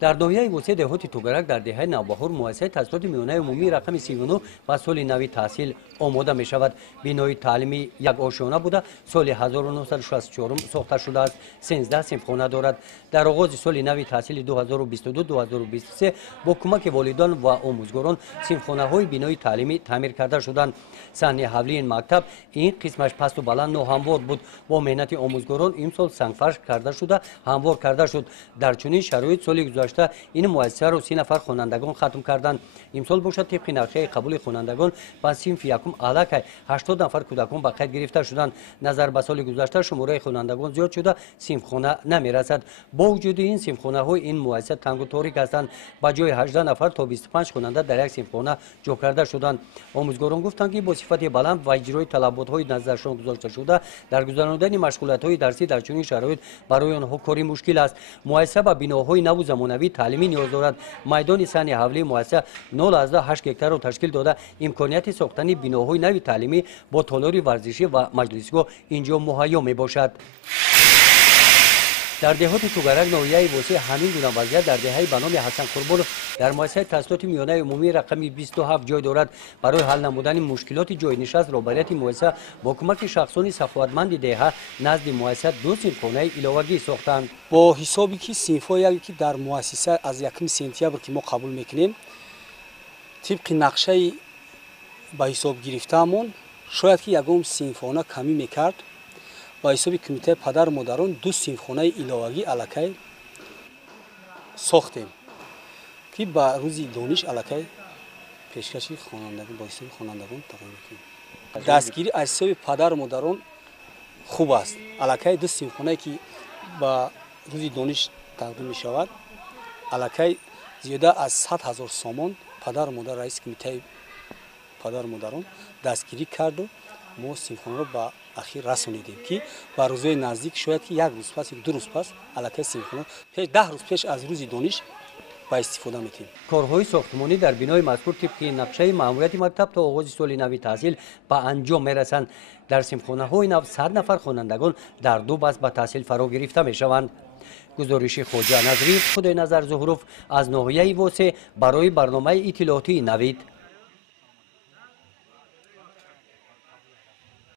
در ناحیه وسط دهات توگرک در دهه نوبهار مؤسسه تاسیسات میانه عمومی رقم 39 و سال نوی تحصیل آماده می شود. بنای تعلیمی یک آشیانه بوده سال 1964 ساخته شده است. 13 صنفخانه دارد. در آغاز سال نوی تحصیل 2022-2023 با کمک والدان و آموزگاران صنفخانه های بنای تعلیمی تعمیر کرده شدند. صحنه حولی این مکتب این قسمش پست و بلند و هموار بود. با مهنت آموزگاران امسال سنگفرش کرده شده هموار کرده شد. در چنین شرایط سال گذشته این مؤسسه را 30 نفر خوانندگان ختم کردند. امسال باشد طبق نقشه قبول خوانندگان با صنف یکم الک 80 نفر کودکان به قید گرفته شدند. نظر به سال گذشته شماره خوانندگان زیاد شده صنفخانه نمیرسد. با وجود این صنفخانه های این مؤسسه تنگ و تاریک هستند. با جای 18 نفر تا 25 خواننده در یک صنفخانه جا کرده شدند. آموزگاران گفتند که با صفت بلند و اجرای طلبات های نظرشان گذاشته شده در گذراندن مشغولیت های درسی در چنین شرایط برای آنها کاری مشکل است. مؤسسه با بناهای نو زمانوی تعلیمی نیاز دارد. میدان صحن حولی مؤسسه 0.8 هکتار را تشکیل داده امکانیت ساختن بناهای نو تعلیمی با تالار ورزشی و مجلسگاه اینجا مهیا می باشد. در دهات توگرک ناحیه وسط همین گونه وضعیت در دهه به نام حسن قربانov در مؤسسه تاسیسات میانه عمومی رقم 27 جای دارد. برای حل نمودن مشکلات جای نشست رهبریت مؤسسه با کمک شخصان سخاوتمند دهه نزد مؤسسه 2 صنفخانه ایلاوگی ساختند. با حسابی که صنف‌هایی که در مؤسسه از 1 سپتامبر که ما قبول میکنیم طبق نقشه به حساب گرفتهمون شاید که یگام صنفخانه کمی میکرد. با حساب کمیته پدر مادران 2 صنفخانه ایلاوگی الکی ساختیم که با روزی دانش الکی پیشکش خوانندگان با حساب خوانندگان تقدیم میکنیم. دستگیری از حساب پدر مادران خوب است. الکی 2 صنفخانه که با روزی دانش تقدیم میشود الکی زیاده از 100,000 سامان پدر مادر رئیس کمیته پدر مادران دستگیری کرد و ما صنفخانه را با اخیر رسانیدیم که با روزهای نزدیک شاید که 1 روز پس 2 روز پس الکی صنفخانه 10 روز پیش از روزی دانش با استفاده میتیم. کارهای ساختمانی در بنای مذکور طبق نقشه ماموریت مکتب تا آغاز سال نوی تحصیل به انجام میرسند. در صنفخانه های نو 100 نفر خوانندگان در 2 بس به تحصیل فرا گرفته میشوند. گزارش خواجه نظری خدای نظر ظهروف از ناحیه وسط برای برنامه اطلاعاتی نوید.